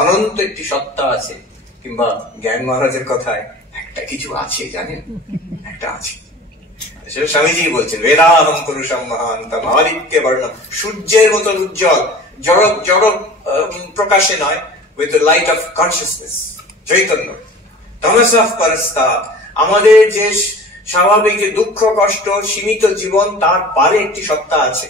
অনন্ত একটি সত্তা আছে, কিংবা জ্ঞান মহারাজের কথায় একটা কিছু আছে, জানেন, একটা আছে। স্বামীজি বলছেন বেদাহম পুরুষম মহান্তম আদিত্য বর্ণ, সূর্যের মতন উজ্জ্বল, জড় প্রকাশে নয়, with the light of consciousness, চৈতন্য। তমসঃ পরস্তাৎ, আমাদের যে স্বাভাবিক দুঃখ কষ্ট সীমিত জীবন, তার পারে একটি সত্তা আছে।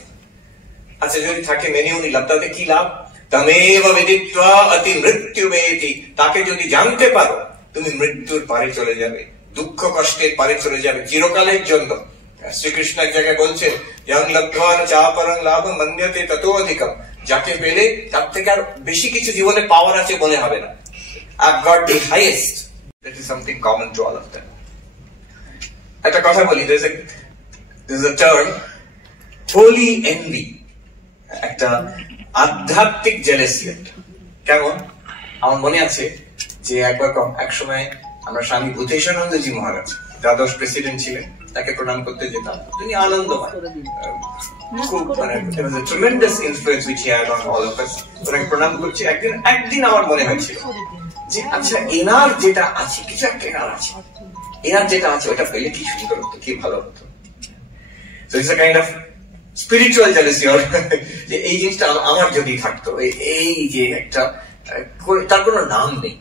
আচ্ছা, যদি থাকে মেনেও নিলাম, তাতে কি লাভ? তমেব বিদিত্বা অতি মৃত্যু বেতি, তাকে যদি জানতে পারো তুমি মৃত্যুর পারে চলে যাবে, দুঃখ কষ্টের পারে চলে যাবে চিরকালের জন্য। শ্রীকৃষ্ণ এক জায়গায় বলছেন ইয়ং লব্ধ্বা ন চাপরং লাভং মন্যতে ততো অধিকম, যাকে পেলে তার থেকে আর বেশি কিছু জীবনে পাওয়ার আছে মনে হবে না। I've got the highest. That is something common to all of them. একটা কথা বলি, there's a term holy envy, একটা আধ্যাত্মিক জেলাসি। কেমন? আমার মনে আছে যে এক সময় আমরা স্বামী ভূতেশানন্দজি মহারাজ, দ্বাদশ প্রেসিডেন্ট ছিলেন, তাকে প্রণাম করতে যেতাম। তিনি আনন্দময়, খুব মানে tremendous influence which he had on all of us। ওনাকে প্রণাম করছি। একদিন আমার মনে হয়েছিল যে আচ্ছা, এনার যেটা আছে, কিছু একটা এনার আছে, এনার যেটা আছে ওটা পেলে কি সুন্দর হতো, কি ভালো হতো। So it's a kind of spiritual jealousy, যে এই জিনিসটা আমার যদি থাকতো, এই যে একটা, তার কোনো নাম নেই,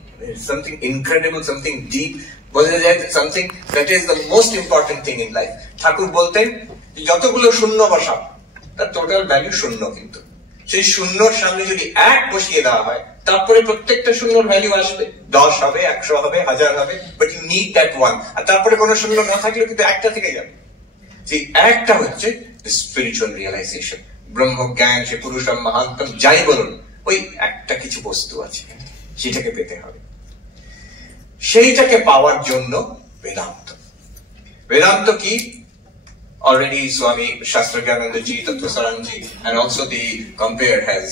something incredible, something deep, বোঝা যায় something that is the most important thing in life। ঠাকুর বলতেন যতগুলো শূন্য বসাও তার টোটাল ভ্যালু শূন্য, কিন্তু সেই শূন্যর সামনে যদি এক বসিয়ে দেওয়া হয়, তারপরে প্রত্যেকটা শূন্যর ভ্যালু আসবে, 10 হবে, 100 হবে, 1000 হবে, but you need that one. আর তারপরে কোনো শূন্য না থাকলেও কিন্তু একটা থেকে যাবে। সেই একটা হচ্ছে স্পিরিচুয়াল রিয়েলাইজেশন, ব্রহ্মজ্ঞান, সে পুরুষম মহান্তম, যাই বলুন, ওই একটা কিছু বস্তু আছে, সেটাকে পেতে হবে। সেইটাকে পাওয়ার জন্য বেদান্ত। বেদান্ত কি? Already Swami Shastraganandaji, Tattvasaranji, and also the compare has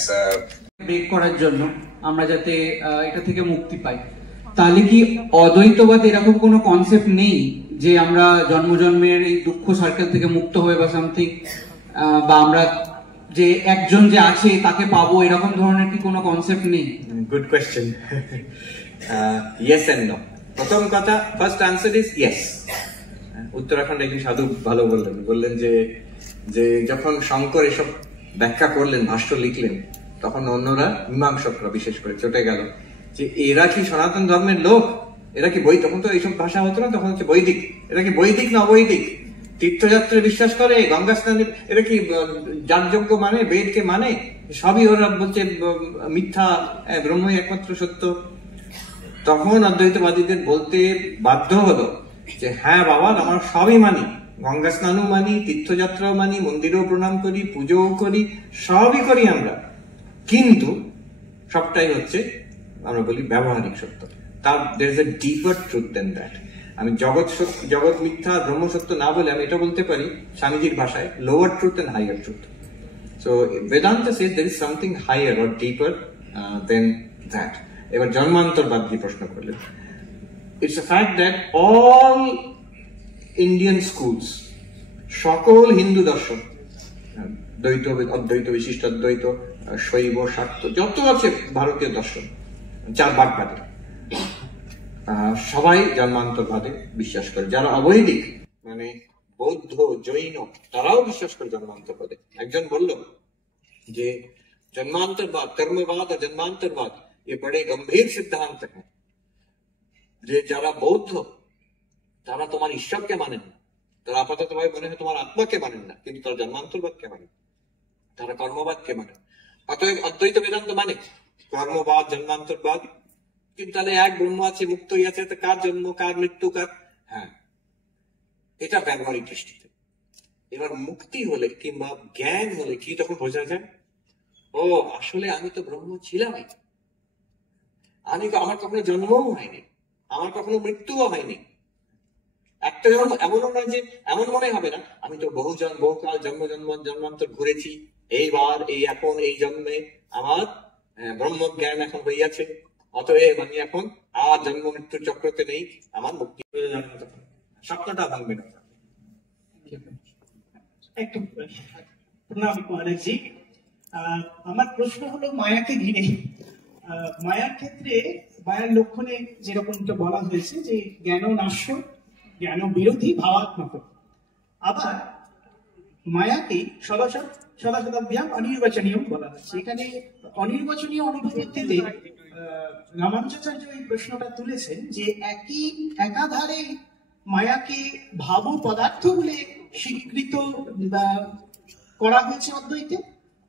break করার জন্য আমরা যাতে এটা থেকে মুক্তি পাই। তাহলে কি অদ্বৈতবাদ এরকম কোনো কনসেপ্ট নেই যে আমরা জন্মের এই দুঃখ সার্কেল থেকে মুক্ত হয়ে বা সামথিং, বা আমরা যে একজন যে আছে তাকে পাবো, এরকম ধরনের কি কোনো কনসেপ্ট নেই? Good question. Yes and no. প্রথম কথা, first answer is yes. Uttarakhand একজন সাধু ভালো বললেন যে যখন শঙ্কর এসব ব্যাখ্যা করলেন, ভাষ্য লিখলেন, তখন অন্যরা মীমাংসকরা বিশেষ করে চটে গেল যে এরা কি সনাতন ধর্মের লোক, এরা কি বই, তখন তো এইসব ভাষা হতো না, তখন হচ্ছে বৈদিক, এরা কি বৈদিক না অবৈদিক, তীর্থযাত্রায় বিশ্বাস করে, গঙ্গা স্নানে, এরা কি যাগযজ্ঞ মানে, বেদকে মানে, সবই ওরা বলছে মিথ্যা, ব্রহ্মই একমাত্র সত্য। তখন অদ্বৈতবাদীদের বলতে বাধ্য হলো যে হ্যাঁ বাবা, আমরা সবই মানি, গঙ্গা স্নানও মানি, তীর্থযাত্রাও মানি, মন্দিরেও প্রণাম করি, পুজোও করি, সবই করি আমরা, কিন্তু সবটাই হচ্ছে আমরা বলি ব্যবহারিক সত্য। তার there is a deeper truth than that। আমি জগৎ মিথ্যা, ব্রহ্ম সত্য না বলে আমি এটা বলতে পারি স্বামীজির ভাষায় lower truth and higher truth। So Vedanta says there is something higher or deeper than that। এবার জন্মান্তরবাদ দিয়ে প্রশ্ন করলেন। It's a fact that all Indian schools, সকল হিন্দু দর্শন, দ্বৈত, অদ্বৈত, বিশিষ্ট অদ্বৈত, শৈব, শাক্ত, যত আছে ভারতীয় দর্শন, 4 ভাগবাদে, সবাই জন্মান্তরবাদে বিশ্বাস করে। যারা অবৈদিক মানে বৌদ্ধ, জৈন, তারাও বিশ্বাস করে জন্মান্তরবাদে। একজন বলল যে জন্মান্তরবাদ, কর্মবাদ আর জন্মান্তরবাদ এ বড়ে গম্ভীর সিদ্ধান্ত হ্যাঁ। যে যারা বৌদ্ধ তারা তোমার ঈশ্বরকে মানেন না, তারা আপাতত ভাবে মনে হয় তোমার আত্মাকে মানেন না, কিন্তু তারা জন্মান্তরবাদকে মানেন, তারা কর্মবাদকে মানেন। অতএব অদ্বৈত বেদান্ত মানে কর্মবাদ, জন্মান্তরবাদ, কিন্তু তাহলে এক ব্রহ্ম আছে, মুক্তই আছে, কার জন্ম, কার মৃত্যু, কার, হ্যাঁ, এটা ব্যবহারিক দৃষ্টিতে। এবার মুক্তি হলে কিংবা জ্ঞান হলে কি তখন বোঝা যায়, ও আসলে আমি তো ব্রহ্ম ছিলামই, আমার কখনো জন্মও হয়নি, আমার কখনো মৃত্যুও হয়নি। একটা জন্ম এমনও নয় যে, এমন মনে হবে না আমি তো বহুকাল জন্মান্তর ঘুরেছি, এইবার এখন এই জন্মে আমার ব্রহ্ম জ্ঞান এখন হইয়াছে, অতএব আমি এখন আর জন্ম মৃত্যুর চক্রতে নেই, আমার মুক্তি হয়ে যাবে, স্বপ্নটা ভাঙবে না। প্রণাম মহারাজজি। আমার প্রশ্ন হলো মায়াকে ঘিরে। মায়ার ক্ষেত্রে মায়ার লক্ষণে যেরকমটা বলা হয়েছে যে জ্ঞান নাশ্য, জ্ঞান বিরোধী, ভাবাত্মক। আবার মায়াকে সদাশতাভ্যাম অনির্বাচনীয় বলা হচ্ছে। এখানে অনির্বাচনীয় অনুভূতিতে রামানুজাচার্য এই প্রশ্নটা তুলেছেন যে একাধারে মায়াকে ভাব পদার্থ বলে স্বীকৃত করা হয়েছে অদ্বৈতে,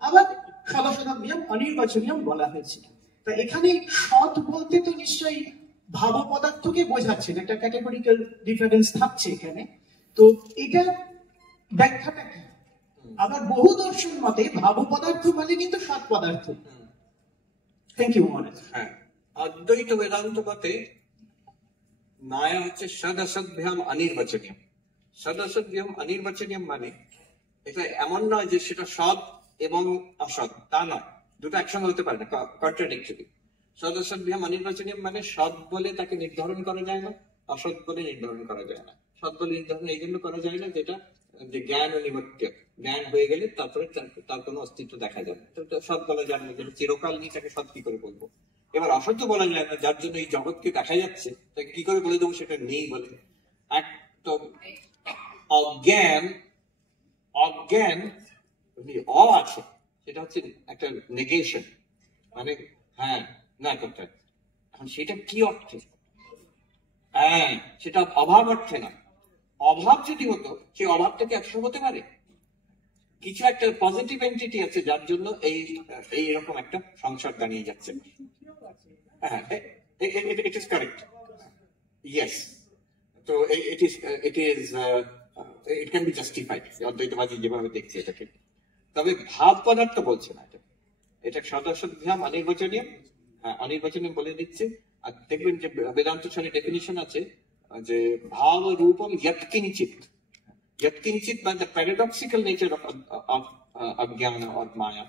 আবার সদাশতাভ্যাম অনির্বাচনীয় বলা হয়েছে। তা এখানে সৎ বলতে তো নিশ্চয়ই ভাব পদার্থকে বোঝাচ্ছে, একটা ক্যাটেগরিক্যাল ডিফারেন্স থাকছে এখানে। তো এটা ব্যাখ্যাটা কি? আবার বহু দর্শন মতে ভাব পদার্থ মানে কিন্তু সৎ পদার্থ। থ্যাংক ইউ মহারাজ। হ্যাঁ, অদ্বৈত বেদান্ত মতে মায়া হচ্ছে সদসদ্ভ্যাম অনির্বাচনীয়। সদসদ্ভ্যাম অনির্বাচনীয় মানে এটা এমন নয় যে সেটা সৎ এবং অসৎ, তা নয়, দুটো একসঙ্গে হতে পারে না, কন্ট্রাডিক্টরি। সদসদ্ভ্যাম অনির্বাচনীয় মানে সৎ বলে তাকে নির্ধারণ করা যায় না, অসৎ বলে নির্ধারণ করা যায় না। সৎ বলে নির্ধারণ এই জন্য করা যায় না যেটা যে জ্ঞান অনিবার্য, জ্ঞান হয়ে গেলে তারপরে তার কোনো অস্তিত্ব দেখা যাবে, সৎ বলা যায় না। যেটা চিরকাল নিয়ে তাকে সৎ কি করে বলবো? এবার অসত্য বলা যায় না, যার জন্য এই জগৎকে দেখা যাচ্ছে তাকে কি করে বলে দেবো সেটা নেই বলে। একদম অজ্ঞান, অজ্ঞান আছে, সেটা হচ্ছে একটা নেগেশন, মানে হ্যাঁ না করতে। এখন সেটা কি অর্থে? হ্যাঁ, সেটা অভাব অর্থে না। অভাব যদি হতো, সেই অভাব থেকে একশো হতে পারে। কিছু একটা পজিটিভ এন্টিটি আছে যার জন্য এই এরকম একটা সংসার দাঁড়িয়ে যাচ্ছে। হ্যাঁ, it is correct. Yes. So it can be justified. অদ্বৈতবাদী যেভাবে দেখছে এটাকে। তবে ভাব পদার্থ বলছে না এটা সদসদ্ভ্যাম অনির্বাচনীয়। হ্যাঁ, অনির্বাচনীয় বলে দিচ্ছে। আর দেখবেন যে বেদান্ত শাস্ত্রে ডেফিনিশন আছে যে ভাব রূপম যৎকিঞ্চিৎ। যৎকিঞ্চিৎ মানে দ্য প্যারাডক্সিক্যাল নেচার অফ অজ্ঞান অর মায়া।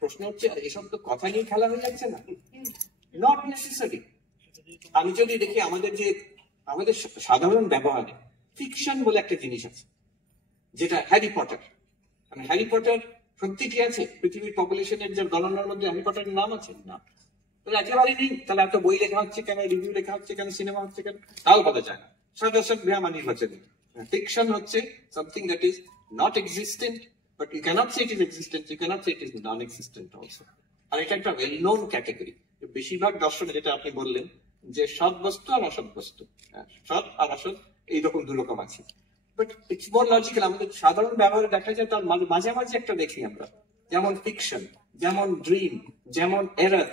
প্রশ্ন হচ্ছে এসব তো কথা নিয়ে খেলা হয়ে যাচ্ছে না? Not necessary. আমি যদি দেখি আমাদের সাধারণ ব্যবহারে ফিকশন বলে একটা জিনিস আছে, যেটা হ্যারি পটার। মানে হ্যারি পটার সত্যি কি আছে? পৃথিবীর পপুলেশনের যে গণনার মধ্যে হ্যারি পটারের নাম আছে না? তাহলে একেবারেই নেই। তাহলে এত বই লেখা হচ্ছে কেন, রিভিউ লেখা হচ্ছে কেন, সিনেমা হচ্ছে কেন, তাও বলা যায় না। সদসদ্ভ্যাম অনির্বাচনীয়। ফিকশন হচ্ছে something that is not existent, but you cannot say it is existent, you cannot say it is non-existent also. আর এটা একটা ওয়েল নোন ক্যাটাগরি। বেশিরভাগ দর্শনে যেটা আপনি বললেন যে সৎ বস্তু আর অসৎ বস্তু, সৎ আর অসৎ এইরকম দুরকম আছে। But it's more logical. আমাদের সাধারণ ব্যবহারে দেখা যায় তার মাঝে মাঝে একটা দেখি আমরা, যেমন ফিকশন, যেমন ড্রিম, যেমন এরর,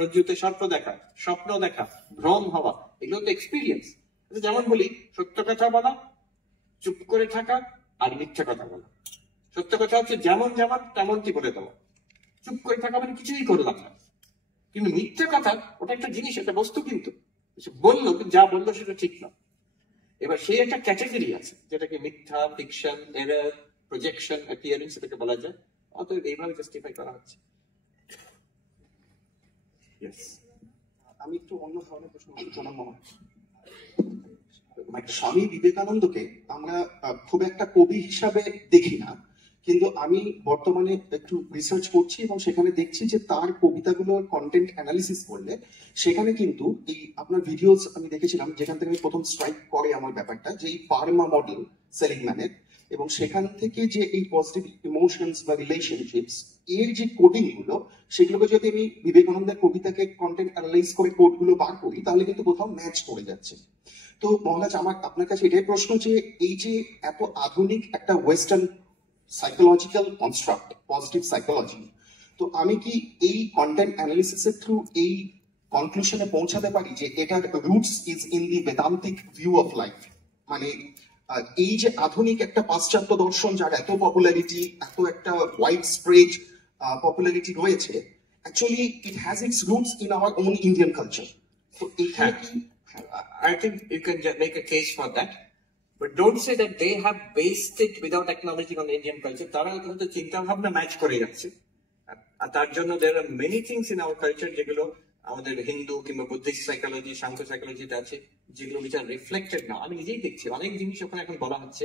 রজ্জুতে সর্প দেখা, স্বপ্ন দেখা, ভ্রম হওয়া, এগুলো তো এক্সপিরিয়েন্স। যেমন বলি সত্য কথা বলা, চুপ করে থাকা, আর মিথ্যা কথা বলা। সত্য কথা হচ্ছে যেমন যেমন তেমনটি বলে দেওয়া, চুপ করে থাকা মানে কিছুই করলাম না। কিন্তু মিথ্যা কথা ওটা একটা জিনিস, একটা বস্তু, কিন্তু বললো যা বললো সেটা ঠিক না। এবার সেই একটা ক্যাটাগরি আছে যেটাকে মিথ্যা, ফিকশন, এরর, প্রজেকশন, অ্যাপিয়ারেন্স এটাকে বলা যায়। অতএব এইভাবে জাস্টিফাই করা হচ্ছে। আমি একটু অন্য ধরনের প্রশ্ন স্বামী বিবেকানন্দকে আমরা খুব একটা কবি হিসাবে দেখি না, কিন্তু আমি বর্তমানে একটু রিসার্চ করছি এবং সেখানে দেখছি যে তার কবিতাগুলোর কন্টেন্ট অ্যানালিসিস করলে সেখানে কিন্তু এই আপনার ভিডিওস আমি দেখেছিলাম যেখান থেকে প্রথম স্ট্রাইক করে আমার ব্যাপারটা যে এই পারমা মডেল সেলিগম্যানের, এবং সেখান থেকে যে এই পজিটিভ ইমোশনস বা রিলেশনশিপস এর যে কোডিং গুলো, সেগুলোকে যদি আমি বিবেকানন্দের কবিতাকে কন্টেন্ট অ্যানালাইজ করে কোড গুলো বার করি তাহলে কিন্তু কোথাও ম্যাচ করে যাচ্ছে। তো মহারাজ, আমার আপনার কাছে এটাই প্রশ্ন যে এই যে এত আধুনিক একটা western psychological construct positive psychology, তো আমি কি এই কন্টেন্ট অ্যানালিসিসের থ্রু এই কনক্লুশনে পৌঁছাতে পারি যে এটার roots is in the বেদান্তিক view of life? মানে এই যে আধুনিক একটা পাশ্চাত্য দর্শন যার এত পপুলারিটি, এত একটা ওয়াইড স্প্রেড পপুলারিটি রয়েছে, actually it has its roots in our own Indian culture. তো এখানে কি I think you can make a case for that, but don't say that they have based it without acknowledging on Indian culture. তারা কিন্তু চিন্তা ভাবনা match করে যাচ্ছে, আর তার জন্য there are many things in our culture যেগুলো আমাদের হিন্দু কিংবা বুদ্ধিস্ট সাইকোলজি, সাংখ্য সাইকোলজিতে আছে, যেগুলো which are reflected now. আমি নিজেই দেখছি অনেক জিনিস ওখানে এখন বলা হচ্ছে,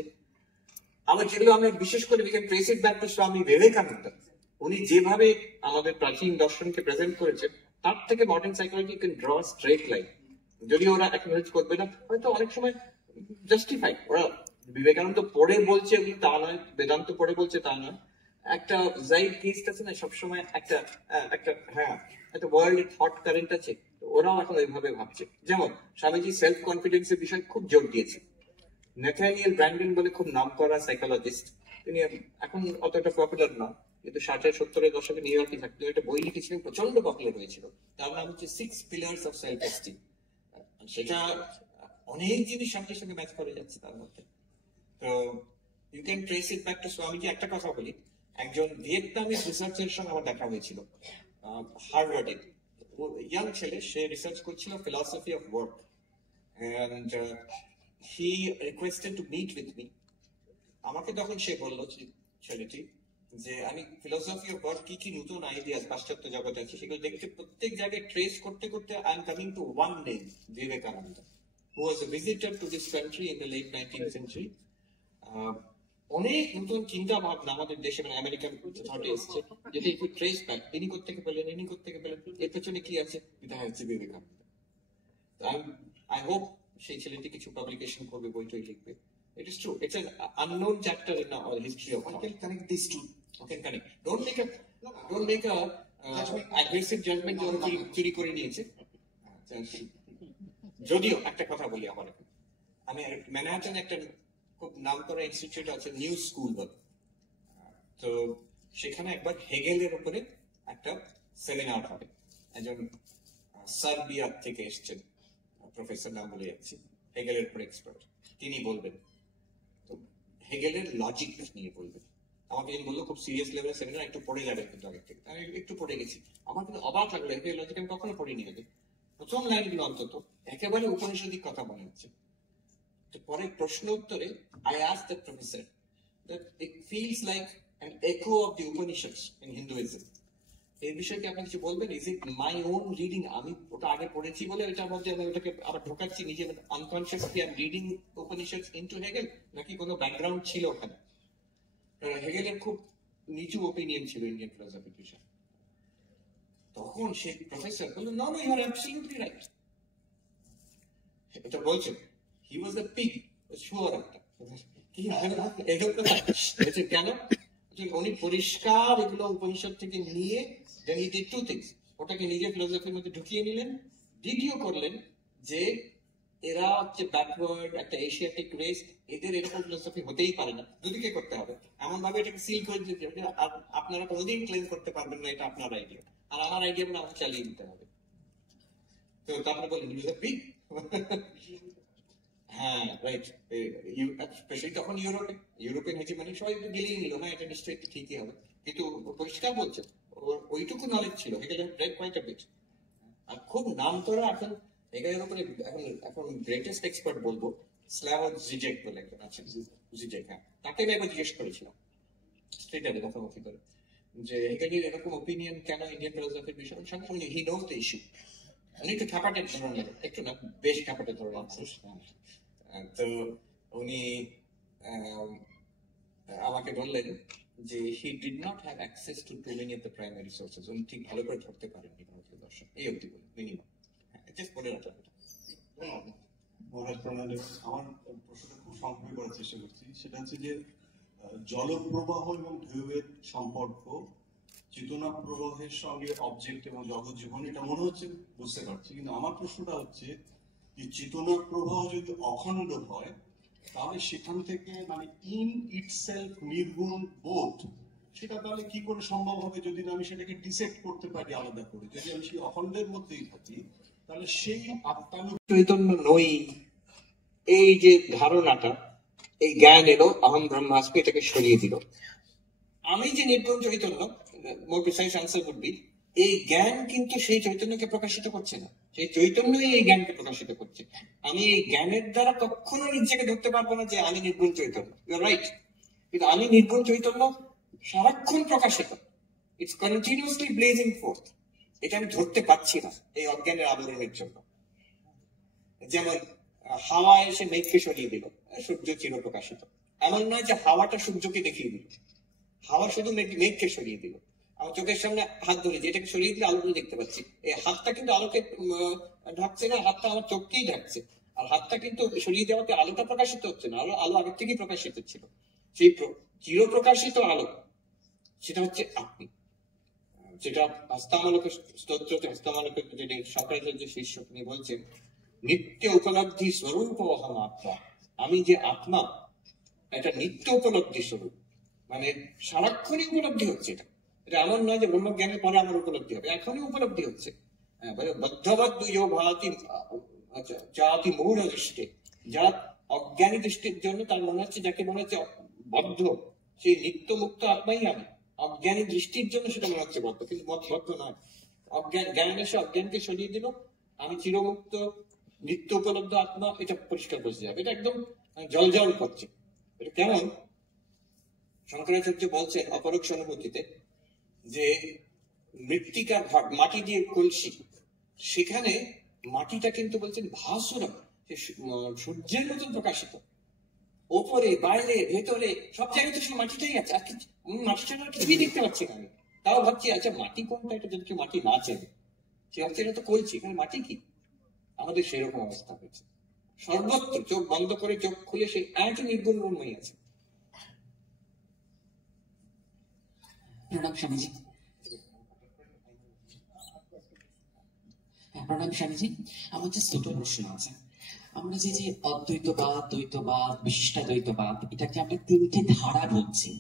আবার যেগুলো আমরা বিশেষ করে we can trace it back to Swami Vivekananda. উনি যেভাবে আমাদের প্রাচীন দর্শনকে প্রেজেন্ট করেছেন তার থেকে modern psychology can draw straight line. যদি ওরা অ্যাকনোলেজ করবে না, হয়তো অনেক সময় জাস্টিফাই, ওরা বিবেকানন্দ পড়ে বলছে তা নয়, বেদান্ত পড়ে বলছে তা নয়, একটা জাইড কেস আছে না, সবসময় একটা একটা একটা ওয়ার্ল্ড থট কারেন্ট আছে, ওরাও এখন ওইভাবে ভাবছে। যেমন স্বামীজি সেলফ কনফিডেন্সের বিষয়ে খুব জোর দিয়েছে। ন্যাথানিয়েল ব্র্যান্ডন বলে খুব নাম করা সাইকোলজিস্ট, তিনি এখন অতটা পপুলার না, কিন্তু 60-70-এর দশকে নিউ ইয়র্কে থাকতেন, একটা বই লিখেছিলেন, প্রচন্ড পপুলার হয়েছিল, তার নাম হচ্ছে 6 Pillars of Self Esteem। সেটা অনেক জিনিস সঙ্গে সঙ্গে ম্যাচ করে যাচ্ছে তার মধ্যে। তো you can trace it back to Swamiji. একটা কথা বলি, একজন ভিয়েতনামিজ রিসার্চারের সঙ্গে আমার দেখা হয়েছিল হার্ভার্ডে, ইয়াং ছেলে, সে রিসার্চ করছিল philosophy of work, and he requested to meet with me. আমাকে তখন সে বললো, ছেলেটি, যে আমি ফিলসফি অফ ওয়ার্ক কি কি নতুন আইডিয়াস পাশ্চাত্য জগতে আছে সেগুলো দেখতে প্রত্যেক জায়গায় ট্রেস করতে করতে I am coming to one name, Vivekananda, who was a visitor to this country in the late 19th century. অনেক নতুন চিন্তা ভাবনা আমাদের দেশে, মানে আমেরিকান থটে এসছে, যেটা একটু ট্রেস ব্যাক, তিনি কোত্থেকে পেলেন, ইনি কোত্থেকে পেলেন, এর পেছনে কি আছে, এটা হচ্ছে বিবেকানন্দ। আই হোপ সেই ছেলেটি কিছু পাবলিকেশন করবে, বইটই লিখবে। It is true. It's an unknown chapter in our history of thought. I can connect these two. Okay, connect. Don't make a aggressive judgment যে ওরা চুরি করে নিয়েছে। যদিও একটা কথা বলি, আমার আমি ম্যানহাটনে একটা খুব নাম করা ইনস্টিটিউট আছে, নিউ স্কুল বলে, তো সেখানে একবার হেগেলের উপরে একটা সেমিনার হবে। একজন সার্বিয়া থেকে এসছেন প্রফেসর, নাম বলে যাচ্ছি, হেগেলের উপরে এক্সপার্ট, তিনি বলবেন। তো হেগেলের লজিক নিয়ে বলবেন। আমাকে তিনি বললো খুব সিরিয়াস লেভেলের সেমিনার, একটু পড়ে যাবে কিন্তু আগের থেকে। আমি একটু পড়ে গেছি, আমার কিন্তু অবাক লাগলো, হেগেলের লজিক আমি কখনো পড়িনি আগে। প্রথম লাইনগুলো অন্তত একেবারে উপনিষদিক কথা মনে হচ্ছে। তো পরে প্রশ্ন উত্তরে I asked the professor that it feels like an echo of the Upanishads in Hinduism. এই বিষয়ে কি আপনি কিছু বলবেন? Is it my own reading? আমি ওটা আগে পড়েছি বলে এটার মধ্যে আমি ওটাকে আবার ঢোকাচ্ছি নিজে, unconsciously I'm reading Upanishads into Hegel, নাকি কোনো ব্যাকগ্রাউন্ড ছিল ওখানে? হেগেলের খুব নিচু ওপিনিয়ন ছিল ইন্ডিয়ান ফিলোসফির বিষয়ে। তখন সেই প্রফেসর বলল, no, you are absolutely right. এটা বলছেন, he was a pig, sure একটা। কেন? উনি পরিষ্কার এগুলো উপনিষদ থেকে নিয়ে then he did two things. ওটাকে নিজের ফিলোসফির মধ্যে ঢুকিয়ে নিলেন, দ্বিতীয় করলেন যে এরা হচ্ছে ব্যাকওয়ার্ড একটা এশিয়াটিক রেস, এদের এরকম ফিলোসফি হতেই পারে না, দুদিকে করতে হবে। এমন ভাবে এটাকে সিল করে দিতে হবে, আপনারা কোনোদিন ক্লেম করতে পারবেন না এটা আপনার আইডিয়া, আর আমার আইডিয়া গুলো আমাকে চালিয়ে দিতে হবে। তো তারপরে বললেন হ্যাঁ রাইট, স্পেশালি তখন ইউরোপিয়ান হেজিমনি সবাই গেলেই নিল, হ্যাঁ এটা নিশ্চয়ই ঠিকই হবে, কিন্তু পরিষ্কার বলছে ওইটুকু নলেজ ছিল। আর খুব নাম করা এখন হেগেলের উপরে এখন গ্রেটেস্ট এক্সপার্ট বলবো স্ল্যাভো জিজেক বলে একজন আছেন, জিজেক, হ্যাঁ, তাকে আমি একবার জিজ্ঞেস করেছিলাম স্ট্রেটারে মুখোমুখি করে যে হেগেলের এরকম ওপিনিয়ন কেন ইন্ডিয়ান ফিলোসফির বিষয়ে। সঙ্গে হি নোজ দ্য ইস্যু, উনি একটু খ্যাপাটের ধরনের, একটু না বেশ খ্যাপাটের ধরনের মানুষ। তো উনি আমাকে বললেন যে he did not have access to too many of the primary sources, উনি ঠিক ভালো করে ধরতে পারেননি ভারতীয় দর্শন, এই অবধি বলে মিনিমাম। জাস্ট বলে রাখলাম এটা। আমার প্রশ্নটা খুব সংক্ষেপে করার চেষ্টা করছি, সেটা হচ্ছে যে জলপ্রবাহ এবং ঢেউয়ের সম্পর্ক চেতনা প্রবাহের সঙ্গে অবজেক্ট এবং জগৎ জীবন, এটা মনে হচ্ছে বুঝতে পারছি, কিন্তু আমার প্রশ্নটা হচ্ছে যে চেতনা প্রবাহ যদি অখণ্ড হয় তাহলে সেখান থেকে মানে ইন ইটসেলফ নির্গুণ বোধ, সেটা তাহলে কি করে সম্ভব হবে যদি না আমি সেটাকে ডিসেক্ট করতে পারি আলাদা করে? যদি আমি সেই অখণ্ডের মধ্যেই থাকি তাহলে সেই আত্মানু চৈতন্য নই, এই যে ধারণাটা, এই জ্ঞান এলো অহম ব্রহ্মাস্মি, এটাকে সরিয়ে দিল। আমি যে নির্গুণ চৈতন্য, মোর প্রিসাইজ আনসার উড বি, এই জ্ঞান কিন্তু সেই চৈতন্যকে প্রকাশিত করছে না, সেই চৈতন্যই এই জ্ঞানকে প্রকাশিত করছে। আমি এই জ্ঞানের দ্বারা কখনো নিজেকে ধরতে পারবো না যে আমি নির্গুণ চৈতন্য, ইউ আর রাইট, কিন্তু আমি নির্গুণ চৈতন্য সারাক্ষণ প্রকাশিত, ইটস কন্টিনিউয়াসলি ব্লেজিং ফোর্থ, এটা আমি ধরতে পারছি না এই অজ্ঞানের আবরণের জন্য। যেমন হাওয়া এসে মেঘকে সরিয়ে দিল, সূর্য চির প্রকাশিত। এমন নয় যে হাওয়াটা সূর্যকে দেখিয়ে দিল, হাওয়া শুধু মেঘকে সরিয়ে দিল। আমার চোখের সামনে হাত ধরেছি, এটাকে সরিয়ে দিলে আলোটা দেখতে পাচ্ছি। এই হাতটা কিন্তু আলোকে ঢাকছে না, হাতটা আমার চোখকেই ঢাকছে। আর হাতটা কিন্তু সরিয়ে দেওয়াতে আলোটা প্রকাশিত হচ্ছে না, আলো আগের থেকেই প্রকাশিত ছিল। সেই চির প্রকাশিত আলো সেটা হচ্ছে আপনি, যেটা হস্তামলকের স্তোত্র, হস্তামলকের যেটা শঙ্করাচার্য শিষ্য তিনি বলছেন, নিত্য উপলব্ধি স্বরূপ অহম আত্মা। আমি যে আত্মা, এটা নিত্য উপলব্ধি স্বরূপ, মানে সারাক্ষণই উপলব্ধি হচ্ছে। এটা এমন নয় যে ব্রহ্মজ্ঞানের পরে আমার উপলব্ধি হবে, এখনই উপলব্ধি হচ্ছে। বদ্ধবদ্ধ জাতি মূঢ় দৃষ্টি, যা অজ্ঞানী দৃষ্টির জন্য তার মনে হচ্ছে, যাকে মনে হচ্ছে বদ্ধ, সেই নিত্য মুক্ত আত্মাই আমি। অজ্ঞানী দৃষ্টির জন্য সেটা মনে হচ্ছে বদ্ধ, কিন্তু বদ্ধ নয়। জ্ঞান এসে অজ্ঞানকে সরিয়ে দিল, আমি চিরমুক্ত নিত্য উপলব্ধ আত্মা, এটা পরিষ্কার বোঝা যাবে। এটা একদম জল জল করছে। এটা কেমন? শঙ্করাচার্য বলছেন অপরোক্ষ অনুভূতিতে যে মৃত্তিকার মাটি দিয়ে কলসি, সেখানে মাটিটা কিন্তু বলছেন ভাসুরম, সূর্যের মতন প্রকাশিত, ওপরে বাইরে ভেতরে সব জায়গায় তো সেই মাটিটাই আছে। আর মাটিটা কিছুই দেখতে পাচ্ছি না আমি, তাও ভাবছি আচ্ছা মাটি কোনটা, এটা যদি কেউ মাটি না চেনে সে ভাবছে এটা তো কলসি, এখানে মাটি কি? আমাদের সেরকম অবস্থা হয়েছে, সর্বত্র চোখ বন্ধ করে চোখ খুলে সেই একই নির্গুণ ব্রহ্মই আছে। প্রণাম স্বামীজি। প্রণাম স্বামীজি, আমার যে ছোট প্রশ্ন আছে, আমরা যে অদ্বৈতবাদ, দ্বৈতবাদ, বিশিষ্টাদ্বৈতবাদ, এটাকে আমরা তিনটে ধারা বলছি।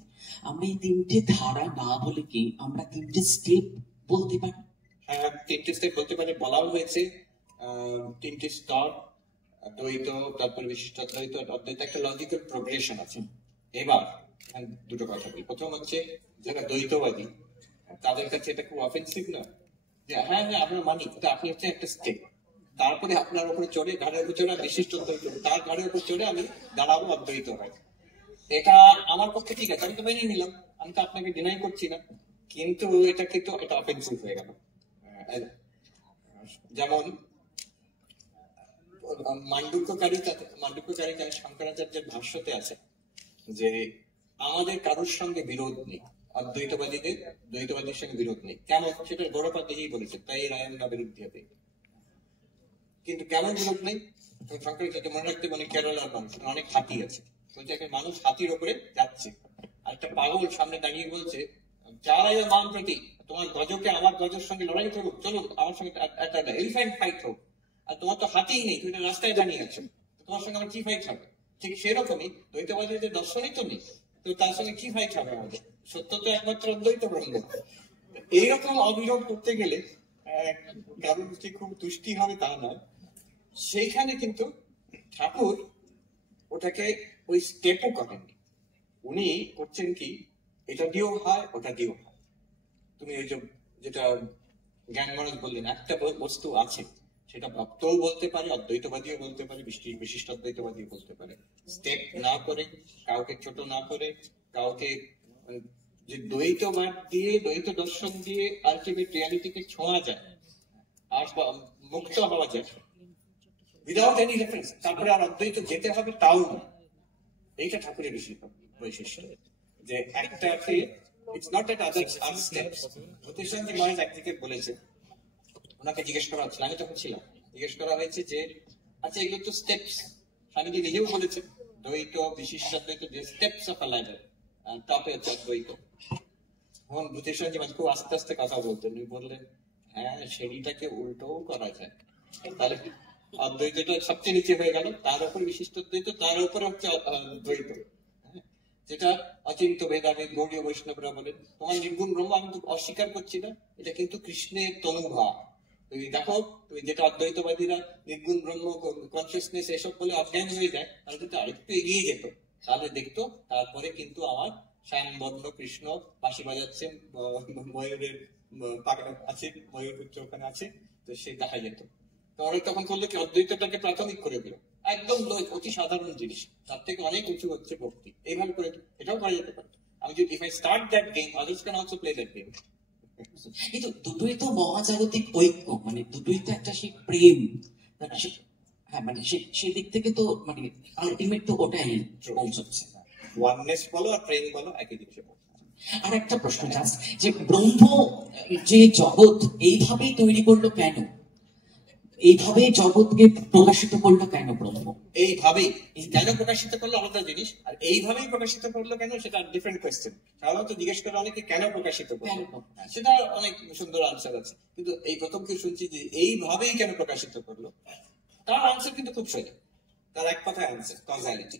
আমরা এই তিনটে ধারা না বলে কি আমরা তিনটে স্টেপ বলতে পারি? হ্যাঁ, তিনটে স্টেপ বলতে পারে, বলাও হয়েছে। তিনটে স্তর, দ্বৈত, তারপর বিশিষ্টাদ্বৈত, অদ্বৈত, একটা লজিক্যাল প্রোগ্রেশন আছে। এবার দুটো কথা বলি। প্রথম হচ্ছে যারা দ্বৈতবাদী, তাদের কাছে এটা খুব অফেন্সিভ না যে হ্যাঁ হ্যাঁ আমরা মানি, আপনি হচ্ছে একটা স্টেপ, তারপরে আপনার উপরে চড়ে, ঘাড়ের উপর চড়ে বিশিষ্ট দ্বৈত, তার ঘাড়ের উপর চড়ে আমি দাঁড়াবো অদ্বৈত হয়। এটা আমার পক্ষে ঠিক আছে, আমি তো মেনে নিলাম, আমি তো আপনাকে ডিনাই করছি না, কিন্তু এটা কিন্তু এটা অফেন্সিভ হয়ে গেল। যেমন মান্ডুক্যকারিতায় শঙ্করাচার্যের ভাষ্যতে আছে যে আমাদের কারোর সঙ্গে বিরোধ নেই, অদ্বৈতবাদীদের দ্বৈতবাদীর সঙ্গে বিরোধ নেই। কেমন? সেটা গৌরপাদ নিজেই বলেছে, তাই রায়ন না বিরুদ্ধে হবে। কিন্তু কেমন বিরোধ নেই? শঙ্করাচার্য মনে রাখতে, মানে কেরালার মানুষ অনেক হাতি আছে, বলছে একটা মানুষ হাতির ওপরে যাচ্ছে, আর একটা পাগল সামনে দাঁড়িয়ে বলছে যারাই মান প্রতি, তোমার গজকে আমার গজের সঙ্গে লড়াই করুক, চলুন আমার সঙ্গে একটা এলিফ্যান্ট ফাইট হোক, আর তোমার তো হাতিই নেই, তুমি রাস্তায় দাঁড়িয়ে আছো, তোমার সঙ্গে আমার কি ফাইট হবে? ঠিক সেরকমই দ্বৈতবাদীদের দর্শনই তো নেই, তো তার সঙ্গে কি ফাইট হবে আমাদের? সত্য তো একমাত্র অদ্বৈত ব্রহ্ম। এইরকম অবিরোধ করতে গেলে কারণ যে খুব তুষ্টি হবে তা নয়। সেইখানে কিন্তু ঠাকুর ওটাকে ওই স্টেপও করেননি, উনি করছেন কি, এটা দিয়েও হয় ওটা দিয়েও হয়। তুমি ওই যেটা জ্ঞান মহারাজ বললেন, একটা বস্তু আছে, সেটা ভক্তও বলতে পারে, অদ্বৈতবাদীও বলতে পারে, বিশিষ্ট অদ্বৈতবাদীও বলতে পারে। স্টেপ না করে, কাউকে ছোট না করে, কাউকে যে দ্বৈতবাদ দিয়ে, দ্বৈত দর্শন দিয়ে আলটিমেট রিয়ালিটিকে ছোঁয়া যায় আর মুক্ত হওয়া যায় উইদাউট এনি রেফারেন্স, তারপরে আর অদ্বৈত যেতে হবে তাও না। এইটা ঠাকুরের বৈশিষ্ট্য, যে একটাকে it's not that others are steps. Bhuteshwarji Maharaj একদিকে বলেছে, ওনাকে জিজ্ঞেস করা হচ্ছিল, আমি তখন ছিলাম, জিজ্ঞেস করা হয়েছে যে আচ্ছা এগুলো তো স্টেপস, স্বামীজি নিজেও বলেছে দ্বৈত বিশিষ্টাদ্বৈত যে স্টেপস অফ আ ল্যাডার, টপে হচ্ছে অদ্বৈত। তখন ভূতেশ্বরজি মহারাজ খুব আস্তে আস্তে কথা বলতেন, উনি বললেন হ্যাঁ সিঁড়িটাকে উল্টোও করা যায়, তাহলে অদ্বৈতটা সবচেয়ে নিচে হয়ে গেল, তার উপর বিশিষ্ট দ্বৈত, তার উপরে হচ্ছে দ্বৈত, যেটা অচিন্ত ভেদাভেদ গৌড়ীয় বৈষ্ণবরা বলেন। তোমার নির্গুণ ব্রহ্ম আমি তো অস্বীকার করছি না, এটা কিন্তু কৃষ্ণের তনুভাব। তুমি দেখো, তুমি যেটা অদ্বৈতবাদীরা নির্গুণ ব্রহ্ম কনসিয়াসনেস এসব বলে অজ্ঞান হয়ে যায়, তাহলে যদি আরেকটু এগিয়ে যেত তাহলে দেখতো তারপরে কিন্তু আমার শ্যামবর্ণ কৃষ্ণ বাঁশি বাজাচ্ছেন, ময়ূরের আছে, ময়ূর উচ্চ ওখানে আছে, তো সে দেখা যেত। তাহলে তখন করলে কি অদ্বৈতটাকে প্রাথমিক করে দিল, একদম অতি সাধারণ জিনিস, তার থেকে অনেক উঁচু হচ্ছে ভক্তি, এইভাবে করে এটাও করা যেতে পারে। আমি যদি if I start that game, others can also play that game. কিন্তু দুটোই তো মহাজাগতিক ঐক্য, মানে দুটোই তো একটা সেই প্রেম, হ্যাঁ মানে সেদিক থেকে তো মানে আলটিমেট তো ওটাই পৌঁছচ্ছে। ওয়াননেস বলো আর প্রেম বলো একই জিনিসে পৌঁছাচ্ছে। আর একটা প্রশ্ন জাস্ট, যে ব্রহ্ম যে জগৎ এইভাবেই তৈরি করলো কেন? এইভাবে জগৎকে প্রকাশিত করলো কেন ব্রহ্ম? এইভাবেই কেন প্রকাশিত করলো আলাদা জিনিস, আর এইভাবেই প্রকাশিত করলো কেন সেটা ডিফারেন্ট কোয়েশ্চেন। সাধারণত জিজ্ঞেস করে অনেকে কেন প্রকাশিত করলো, সেটা অনেক সুন্দর আনসার আছে, কিন্তু এই প্রথম কেউ শুনছি যে এইভাবেই কেন প্রকাশিত করলো, তার আনসার কিন্তু খুব সোজা। তার এক কথায় আনসার, কজালিটি।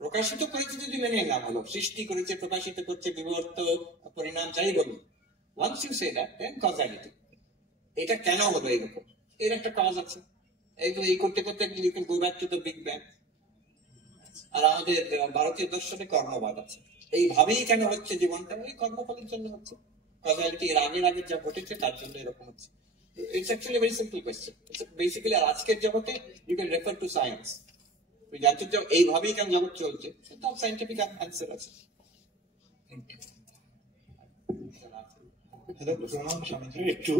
প্রকাশিত করেছে যদি মেনে না হলো, সৃষ্টি করেছে, প্রকাশিত করছে, বিবর্ত পরিণাম যাই বলুন, once you say that then causality. এটা কেন হলো এইরকম, এর একটা কাজ আছে। এইগুলো এই করতে করতে you can go back to the big bang. আর আমাদের ভারতীয় দর্শনে কর্মবাদ আছে। এইভাবেই কেন হচ্ছে জীবনটা, এই কর্মফলের জন্য হচ্ছে। কজালিটি এর আগে যা ঘটেছে তার জন্য এরকম হচ্ছে। It's actually very simple question. Basically আজকের জগতে you can refer to science. তুমি জানতে চাও এইভাবেই কেন জগৎ চলছে, তার সায়েন্টিফিক অ্যান্সার আছে। হ্যালো, প্রণাম স্বামীজি। একটু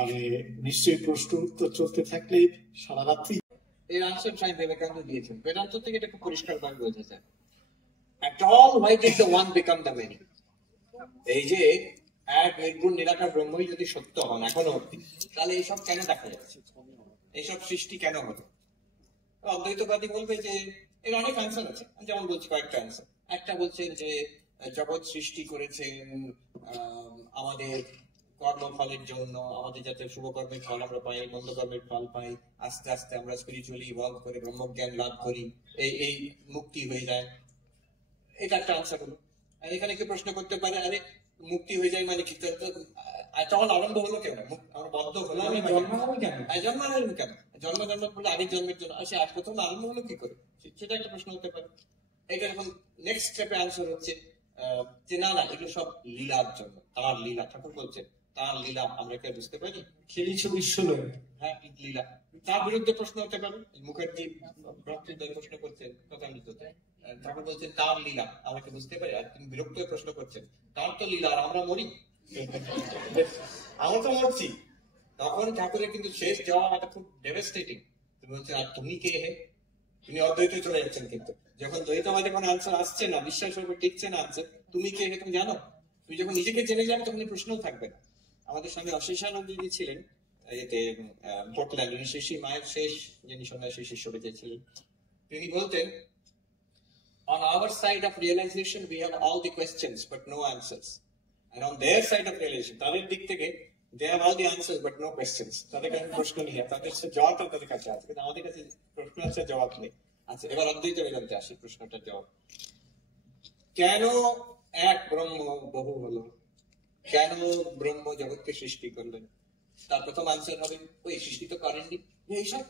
মানে নিশ্চয়ই প্রশ্ন উত্তর চলতে থাকলে সারা রাত্রি। এর আনসার স্বামী বিবেকানন্দ দিয়েছেন। বেদান্ত থেকে এটা খুব পরিষ্কার ভাবে বোঝা যায়। At all, why did the one become the many? এই যে এক নির্গুণ নিরাকার ব্রহ্মই যদি সত্য হন এখনো অব্দি, তাহলে এইসব কেন দেখা যাচ্ছে, এইসব সৃষ্টি কেন হলো? অদ্বৈতবাদী বলবে যে এর অনেক আনসার আছে। যেমন বলছি কয়েকটা আনসার। একটা বলছেন যে জগৎ সৃষ্টি করেছেন আমাদের কর্মফলের জন্য, আমাদের যাতে শুভ কর্মের ফল আমরা পাই, মন্দ কর্মের ফল পাই, আস্তে আস্তে আমরা স্পিরিচুয়ালি ইভলভ করে ব্রহ্মজ্ঞান লাভ করি, এই মুক্তি হয়ে যায়। এটা একটা আনসার হলো। আর এখানে কি প্রশ্ন করতে পারে, আরে মুক্তি হয়ে যায় মানে কি, তখন আরম্ভ হলো কেন, আমরা বদ্ধ হলাম কেন, জন্ম করলে আগের জন্মের জন্য আসে, আর প্রথম আরম্ভ হলো কি করে, সেটা একটা প্রশ্ন হতে পারে। এটা এখন নেক্সট স্টেপে আনসার হচ্ছে যে না এগুলো সব লীলার জন্য, তার লীলা। ঠাকুর বলছেন তার লীলা আমরা কে বুঝতে পারি, খেলিছ বিশ্বলয়। হ্যাঁ, লীলা। তার বিরুদ্ধে প্রশ্ন হতে পারে। মুখার্জি ভ্রাতৃদ্বয় প্রশ্ন করছেন কথামৃততে, ঠাকুর বলছেন তার লীলা আমরা কি বুঝতে পারি, আর তিনি বিরক্ত হয়ে প্রশ্ন করছেন তার তো লীলা আর আমরা মরি, আমরা তো মরছি। তখন ঠাকুরের কিন্তু শেষ জবাব একটা খুব ডেভাস্টেটিং। তুমি বলছেন আর তুমি কে হে, তিনি অদ্বৈতে চলে যাচ্ছেন। কিন্তু যখন দ্বৈতবাদে কোনো আনসার আসছে না, বিশ্বাসের উপর টিকছে না আনসার, তুমি কে হে তুমি জানো, তুমি যখন নিজেকে জেনে যাবে তখন প্রশ্নও থাকবে না। আমাদের সঙ্গে অশেষানন্দ যিনি ছিলেন এতে পোর্টল্যান্ড, শ্রী মায়ের শেষ যিনি সন্ন্যাসী শিষ্য বেঁচেছিলেন, তিনি বলতেন on our side of realization we have all the questions but no answers, and on their side of realization তাদের দিক থেকে they have all the answers but no questions। তাদের কাছে প্রশ্ন নেই, তাদের জবাব তাদের কাছে আছে, কিন্তু আমাদের কাছে প্রশ্ন আছে, জবাব নেই। আচ্ছা, এবার অদ্বৈত বেদান্তে আসি, প্রশ্নটার জবাব। কেন এক ব্রহ্ম বহু হলো, কেন ব্রহ্ম জগৎকে সৃষ্টি করলেন? তার প্রথম আনসার হবে ওই সৃষ্টি তো করেননি, এইসব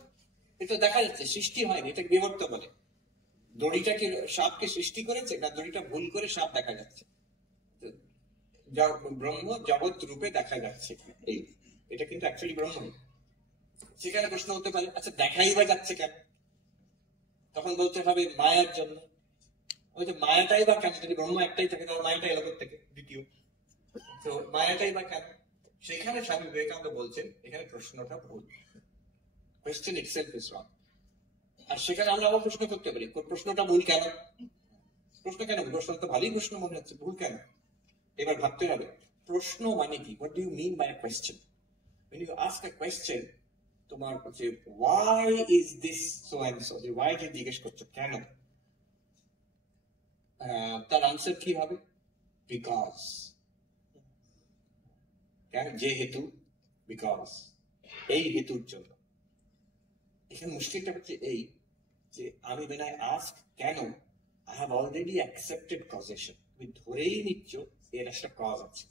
এটা দেখা যাচ্ছে সৃষ্টি হয়নি, এটাকে বিবর্ত বলে। দড়িটাকে সাপকে সৃষ্টি করেছে না, দড়িটা ভুল করে সাপ দেখা যাচ্ছে, ব্রহ্ম জগৎ রূপে দেখা যাচ্ছে, এই এটা কিন্তু অ্যাকচুয়ালি ব্রহ্ম। সেখানে প্রশ্ন হতে পারে আচ্ছা দেখাই বা যাচ্ছে কেন? তখন বলতে হবে মায়ার জন্য। ওই যে মায়াটাই বা কেন, যদি ব্রহ্ম একটাই থাকে তাহলে মায়াটা এলো থেকে দ্বিতীয়, তো মায়াটাই বা কেন? সেখানে স্বামী বিবেকানন্দ বলছেন এখানে প্রশ্নটা ভুল, কোয়েশ্চেন ইটসেলফ ইজ রং। আর সেখানে আমরা আবার প্রশ্ন করতে পারি প্রশ্নটা ভুল কেন, প্রশ্ন কেন, প্রশ্ন তো ভালোই প্রশ্ন মনে হচ্ছে, ভুল কেন? এবার ভাবতে হবে প্রশ্ন মানে কি, what do you mean by a question? when you ask a question, তোমার হচ্ছে why is this so and so, যে why কে জিজ্ঞেস করছো, কেন, তার আনসার কি হবে? বিকজ। কেন? যেহেতু, বিকজ, এই হেতুর জন্য। এখানে মুশকিলটা হচ্ছে এই যে আমি when I ask কেন, I have already accepted causation, আমি ধরেই নিচ্ছ এর একটা কজ আছে।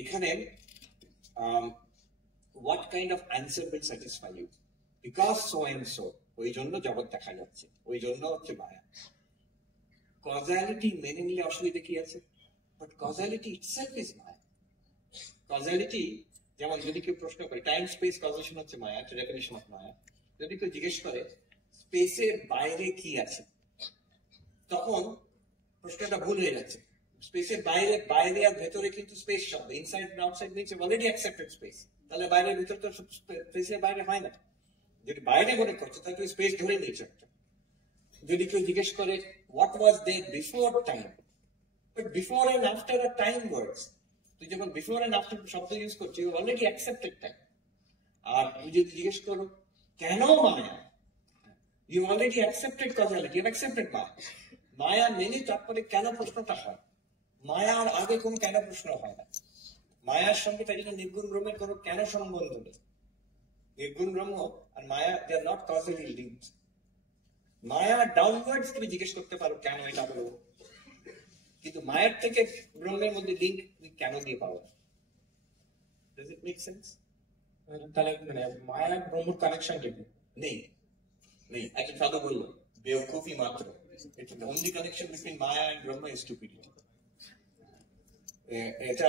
এখানে what kind of answer will satisfy you? Because so and so, ওই জন্য জগৎ দেখা যাচ্ছে, ওই জন্য হচ্ছে মায়া। কজালিটি মেনে নিলে অসুবিধা কি আছে? But causality itself is Maya. Causality যেমন যদি কেউ প্রশ্ন করে টাইম স্পেস কজেশন হচ্ছে মায়া, একটা ডেফিনিশন অফ মায়া, যদি কেউ জিজ্ঞেস করে স্পেসের বাইরে কি আছে, তখন প্রশ্নটা ভুল হয়ে যাচ্ছে। স্পেসের বাইরে, বাইরে আর ভেতরে কিন্তু স্পেস শব্দ, inside and outside means already accepted space, তাহলে বাইরের ভিতর তো স্পেসের বাইরে হয় না। যদি বাইরে মনে করছো তাহলে স্পেস ধরে নিয়েছো একটা। যদি কেউ জিজ্ঞেস করে what was there before time, But before and after are time words. তুই যখন before and after শব্দ ইউজ করছিস, you already accepted time. আর তুই যদি জিজ্ঞেস করো কেন মায়া, you already accepted causality, you have accepted মায়া. মায়া মেনে তারপরে কেন প্রশ্নটা হয়। মায়ার আগে কোনো কেন প্রশ্ন হয় না। মায়ার সঙ্গে তাই জন্য নির্গুণ ব্রহ্মের কোনো কেন সম্বন্ধ নেই। নির্গুণ ব্রহ্ম আর মায়া, they are not causally linked. Maya downwards তুমি জিজ্ঞেস করতে পারো কেন এটা হলো, কিন্তু মায়ার থেকে ব্রহ্মের মধ্যে লিঙ্ক তুমি কেন দিয়ে পাও? Does it make sense? তাহলে মানে মায়া আর ব্রহ্মর কানেকশন কি নেই? নেই, একজন সাধু বললো বেওকুফি মাত্র। It's the only connection between Maya and Brahma is stupidity. এটা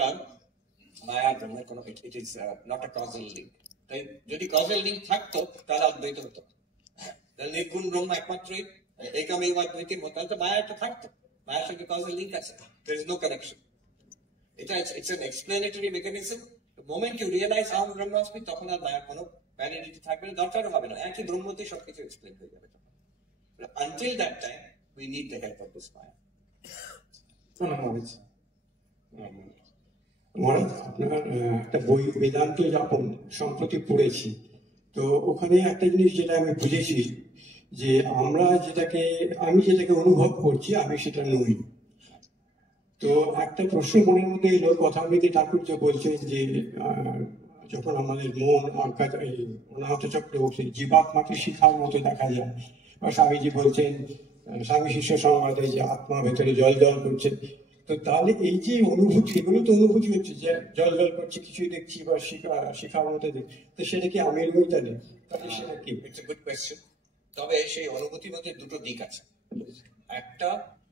মায়া আর ব্রহ্মের কোনো, it is not a causal link. তাই যদি causal link থাকতো তাহলে অদ্বৈত হতো। তাহলে নির্গুণ ব্রহ্ম একমাত্রই একমেব অদ্বৈতের মতো, তাহলে তো মায়া একটা থাকতো। মায়ার সঙ্গে causal link আছে, there is no connection. It's an explanatory mechanism. The moment you realize how Brahma is, তখন আর মায়ার কোনো ভ্যালিডিটি থাকবে না, দরকারও হবে না, একই ব্রহ্মতেই সবকিছু এক্সপ্লেন হয়ে যাবে। Until that time, we need the help of this Maya. মহারাজ, আপনার একটা বই বেদান্ত যাপন সম্প্রতি পড়েছি, তো ওখানে একটা জিনিস যেটা আমি বুঝেছি যে আমি যেটাকে অনুভব করছি আমি সেটা নই। তো একটা প্রশ্ন মনের মধ্যে এলো, কথামৃতি ঠাকুর যে বলছেন যে যখন আমাদের মন অনাহত চক্র জীবাত্মাকে শিখার মতো দেখা যায়, বা স্বামীজি বলছেন স্বামী শিষ্য সংবাদে যে আত্মা ভেতরে জল জল করছে, তো তাহলে এই যে অনুভূতি, এগুলো তো অনুভূতি হচ্ছে যে জল জল করছে, কিছুই দেখছি বা শিখার মতো দেখছি, তো সেটা কি আমি নই? তাহলে সেটা কি? It's a good question. তবে সেই অনুভূতির মধ্যে দুটো দিক আছে, একটা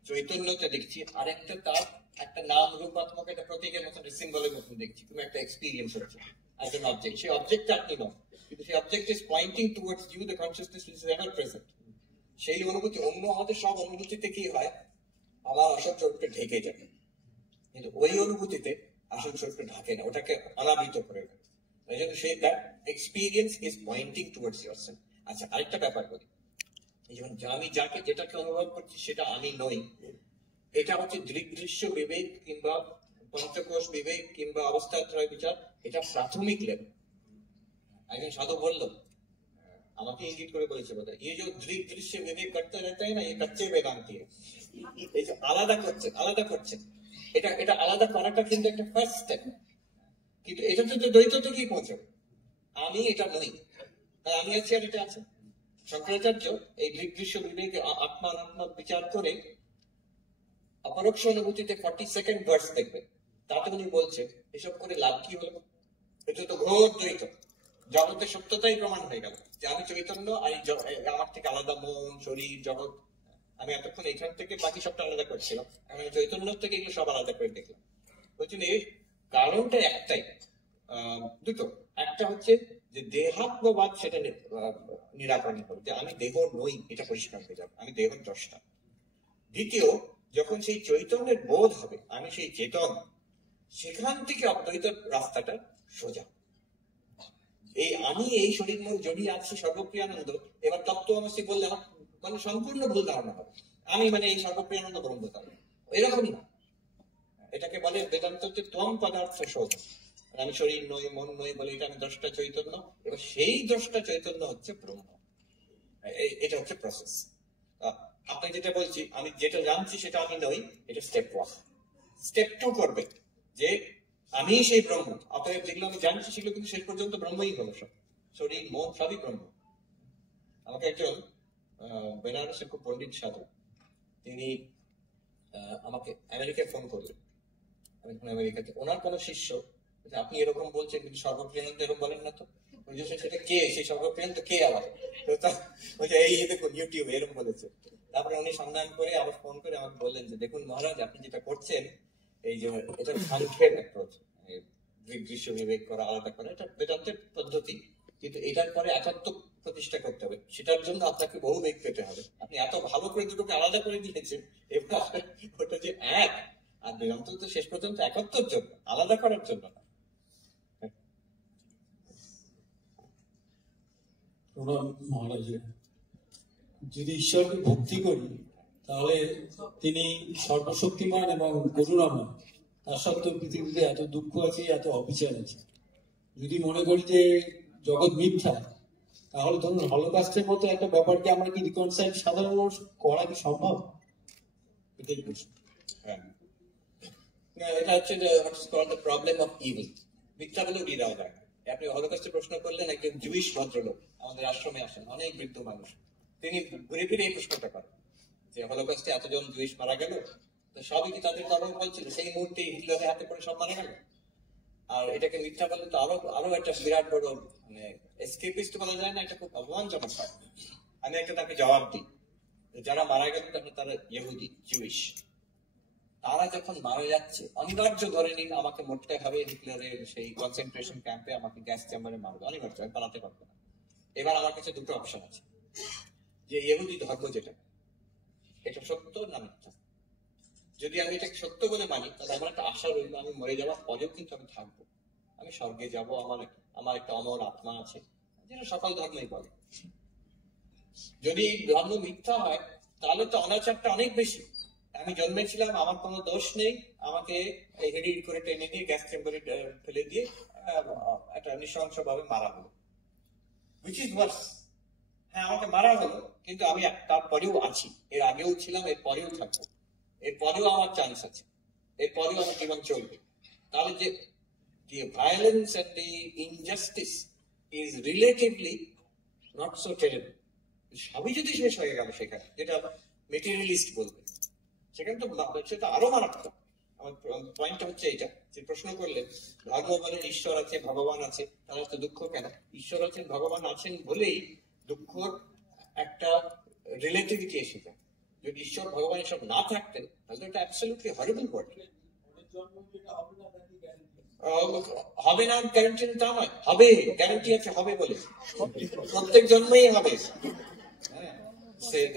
চৈতন্যতে দেখছি, আরেকটা তার একটা নাম রূপাত্মক একটা প্রতীকের মতন, সিম্বলের মতন দেখছি, কোনো একটা এক্সপিরিয়েন্স হচ্ছে as an object. সেই অবজেক্টটা আপনি নন, কিন্তু সেই object is pointing towards you, the consciousness is ever present. সেই অনুভূতি, অন্য আমাদের সব অনুভূতিতে কি হয়, আমার আসল স্বরূপকে ঢেকে যাবে, কিন্তু ওই অনুভূতিতে আসল স্বরূপকে ঢাকে না, ওটাকে অনাবৃত করে দেয়। এই জন্য সেই that experience is pointing towards yourself. আচ্ছা, আরেকটা ব্যাপার বলি, যেমন আমি যেটাকে অনুভব করছি সেটা আমি নই, এটা হচ্ছে দৃগ্দৃশ্য বিবেক কিংবা পঞ্চকোষ বিবেক কিংবা অবস্থাত্রয় বিচার, এটা প্রাথমিক লেভেল। একজন সাধু বলল, আমাকে ইঙ্গিত করে বলেছে বোধ হয়, এই যে দৃগ্দৃশ্য বিবেক করতে रहता है ना, ये कच्चे वेदांती है। এই যে আলাদা করছে এটা আলাদা করাটা কিন্তু একটা ফার্স্ট স্টেপ, কিন্তু এটা তো দ্বৈততে কি পৌঁছাবে? আমি এটা নই, আমি আছি আর এটা আছে। শঙ্করাচার্য এই দৃগ্দৃশ্য বিবেক আত্মা অনাত্মা বিচার করে অপরোক্ষ অনুভূতিতে 42nd ভার্স দেখবেন, তাতে উনি বলছেন এসব করে লাভ কি হলো? এটা তো ঘোর দ্বৈত, জগতের সত্যতাই প্রমাণ হয়ে গেল যে আমি চৈতন্য আর আমার থেকে আলাদা মন, শরীর, জগৎ। আমি এতক্ষণ এখান থেকে বাকি সবটা আলাদা করছিলাম, আমি চৈতন্য থেকে এগুলো সব আলাদা করে দেখলাম। ওই জন্য এই কারণটা একটাই, দুটো, একটা হচ্ছে যে দেহাত্মবাদ, সেটা নিরাকরণ হবে, যে আমি দেহ নই, এটা পরিষ্কার হয়ে যাবে, আমি দেহ দ্রষ্টা। দ্বিতীয়, যখন সেই চৈতন্যের বোধ হবে আমি সেই চেতন, সেখান থেকে অদ্বৈত রাস্তাটা সোজা। এই আমি এই শরীর মন জড়িয়ে আছি সর্বপ্রিয়ানন্দ, এবার তত্ত্বমসি বললে মানে সম্পূর্ণ ভুল ধারণা হবে, আমি মানে এই সর্বপ্রিয়ানন্দ ব্রহ্মতা, এরকমই না। এটাকে বলে বেদান্ততে ত্বম পদার্থ শোধ, আমি শরীর নই, মন নই বলে এটা আমি দ্রষ্টা চৈতন্য, এবার সেই দ্রষ্টা চৈতন্য হচ্ছে ব্রহ্ম। এটা হচ্ছে প্রসেস। আপনাকে যেটা বলছি, আমি যেটা জানছি সেটা আমি নই, এটা স্টেপ 1। স্টেপ 2 করবে যে আমি সেই ব্রহ্ম, অতএব যেগুলো আমি জানছি সেগুলো কিন্তু শেষ পর্যন্ত ব্রহ্মই হলো, সব শরীর মন সবই ব্রহ্ম। আমাকে একজন বেনারসের খুব পণ্ডিত সাধু, তিনি আমাকে আমেরিকায় ফোন করলেন, আমি এখন আমেরিকাতে। ওনার কোনো শিষ্য, আপনি এরকম বলছেন কিন্তু সর্বপ্রিয়ানন্দ এরকম বলেন না তো, সেটা কে, সেই সর্বপ্রিয়ানন্দ কে আবার? এই দেখুন ইউটিউবে এরকম বলেছে। তারপরে উনি সন্ধান করে আবার ফোন করে আমাকে বললেন যে দেখুন মহারাজ, আপনি যেটা করছেন এই যে এটা সাংখ্যের অ্যাপ্রোচ, দৃশ্য বিবেক করা, আলাদা করা, এটা বেদান্তের পদ্ধতি, কিন্তু এটার পরে একাত্ম প্রতিষ্ঠা করতে হবে, সেটার জন্য আপনাকে বহু বেগ পেতে হবে। আপনি এত ভালো করে দুটোকে আলাদা করে দিয়েছেন, এবার ওটা যে এক, আর বেদান্ত তো শেষ পর্যন্ত একত্বর জন্য, আলাদা করার জন্য না। মহারাজ, যদি ঈশ্বরকে ভক্তি করি তাহলে তিনি সর্বশক্তিমান এবং করুণাময়, তার সত্ত্বেও পৃথিবীতে এত দুঃখ আছে, এত অবিচার আছে। যদি মনে করি যে জগৎ মিথ্যা, তাহলে ধরুন হলোকাস্টের মতো একটা ব্যাপারকে আমরা কি রিকনসাইল সাধারণ মানুষ করা কি সম্ভব? এটাই প্রশ্ন। এটা হচ্ছে প্রবলেম অফ ইভিল। মিথ্যা বলেও দিয়ে দেওয়া যায় না। আপনি হলোকাস্টে প্রশ্ন করলেন, একজন জুইশ ভদ্রলোক আমাদের আশ্রমে আসেন, অনেক বৃদ্ধ মানুষ, তিনি ঘুরে ফিরে এই প্রশ্নটা করেন যে হলোকাস্টে এতজন জুইশ মারা গেল, তো সবই কি তাদের কর্ম বলছিল? সেই মুহূর্তে হিটলারের হাতে পড়ে সব মারা গেল? আর এটাকে মিথ্যা বললে তো আরো একটা বিরাট বড় মানে এসকেপিস্ট বলা যায় না, এটা খুব অপমানজনক হয়। আমি একটা তাকে জবাব দিই, যারা মারা গেল তখন তারা ইহুদি, জুইশ। তারা যখন মারা যাচ্ছে, অনিবার্য ধরে নিন আমাকে মরতে হবে, হিটলারের সেই কনসেন্ট্রেশন ক্যাম্পে আমাকে গ্যাস চেম্বারে মারবে, অনিবার্য, আমি পালাতে পারবো না। এবার আমার কাছে দুটো অপশন আছে, যে ইহুদি ধর্ম যেটা, এটা সত্য না মিথ্যা। যদি আমি এটাকে সত্য বলে মানি, তাহলে আমার একটা আশা রইল আমি মরে যাওয়ার পরেও কিন্তু আমি থাকবো, আমি স্বর্গে যাব, আমার একটা অমর আত্মা আছে, যেটা সকল ধর্মই বলে। যদি ধর্ম মিথ্যা হয়, তাহলে তো অনাচারটা অনেক বেশি। আমি জন্মেছিলাম, আমার কোনো দোষ নেই, আমাকে হেডি করে টেনে দিয়ে গ্যাস চেম্বারে ফেলে দিয়ে একটা নৃশংস ভাবে মারা হলো, হুইচ ইজ ওয়ার্স। হ্যাঁ, আমাকে মারা হলো, কিন্তু আমি তারপরেও আছি, এর আগেও ছিলাম, এর পরেও থাকবো, এরপরেও আমার চান্স আছে, এরপরেও আমার জীবন চলবে। তাহলে যে violence and the injustice is relatively not so terrible, সবই যদি শেষ হয়ে গেল সেখানে, যেটা মেটেরিয়ালিস্ট বলবে, সেখানে তো সেটা আরো মারাত্মক। আমার পয়েন্টটা হচ্ছে এইটা, যে প্রশ্ন করলেন ধর্ম বলেন ঈশ্বর আছে, ভগবান আছে, তাহলে তো দুঃখ কেন? ঈশ্বর আছেন, ভগবান আছেন বলেই দুঃখর একটা রিলেটিভিটি এসে যায়। যদি ঈশ্বর ভগবান এসব না থাকতেন, তাহলে এটা অ্যাবসলিউটলি হরিবল ওয়ার্ল্ড। হবে না গ্যারান্টি তা নয়, হবে, গ্যারান্টি আছে হবে বলে, প্রত্যেক জন্মেই হবে।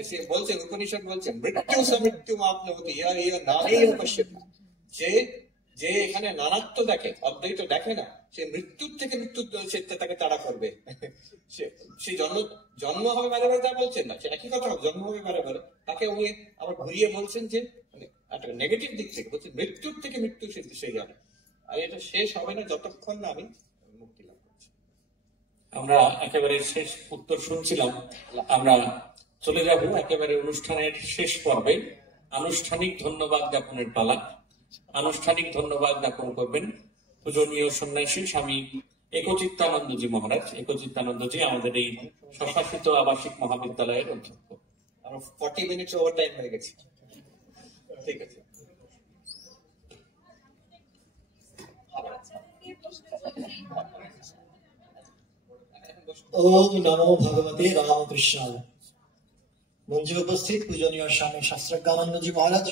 সে বলছেন, উপনিষদ বলছেন মৃত্যু সমৃত্যু মাপনবতি নামেই পশ্যতি, যে এখানে নানাত্ব দেখে, অদ্বৈত দেখে না, সে মৃত্যুর থেকে মৃত্যু তাকে তাড়া করবে। সে জন্ম হবে বারে বারে তা বলছেন না, সে একই কথা, জন্ম হবে বারে বারে, তাকে উনি আবার ঘুরিয়ে বলছেন যে একটা নেগেটিভ দিক থেকে বলছেন মৃত্যুর থেকে মৃত্যু সে যাবে, আর এটা শেষ হবে না যতক্ষণ না আমি মুক্তি লাভ করছি। আমরা একেবারে শেষ উত্তর শুনছিলাম, আমরা চলে যাব একেবারে অনুষ্ঠানের শেষ পর্বে। আনুষ্ঠানিক ধন্যবাদ জ্ঞাপনের পালা। আনুষ্ঠানিক ধন্যবাদ জ্ঞাপন করবেন পূজনীয় সন্ন্যাসী স্বামী একচিত্তানন্দজি মহারাজ। একচিত্তানন্দজি আমাদের এই স্বশাসিত আবাসিক মহাবিদ্যালয়ের অধ্যক্ষ। আমরা 40 মিনিট ওভার টাইম হয়ে গেছি, ঠিক আছে। ওম নমো ভগবতে রামকৃষ্ণায়। মঞ্চে উপস্থিত পূজনীয় স্বামী শাস্ত্রাজ্ঞানন্দজি মহারাজ।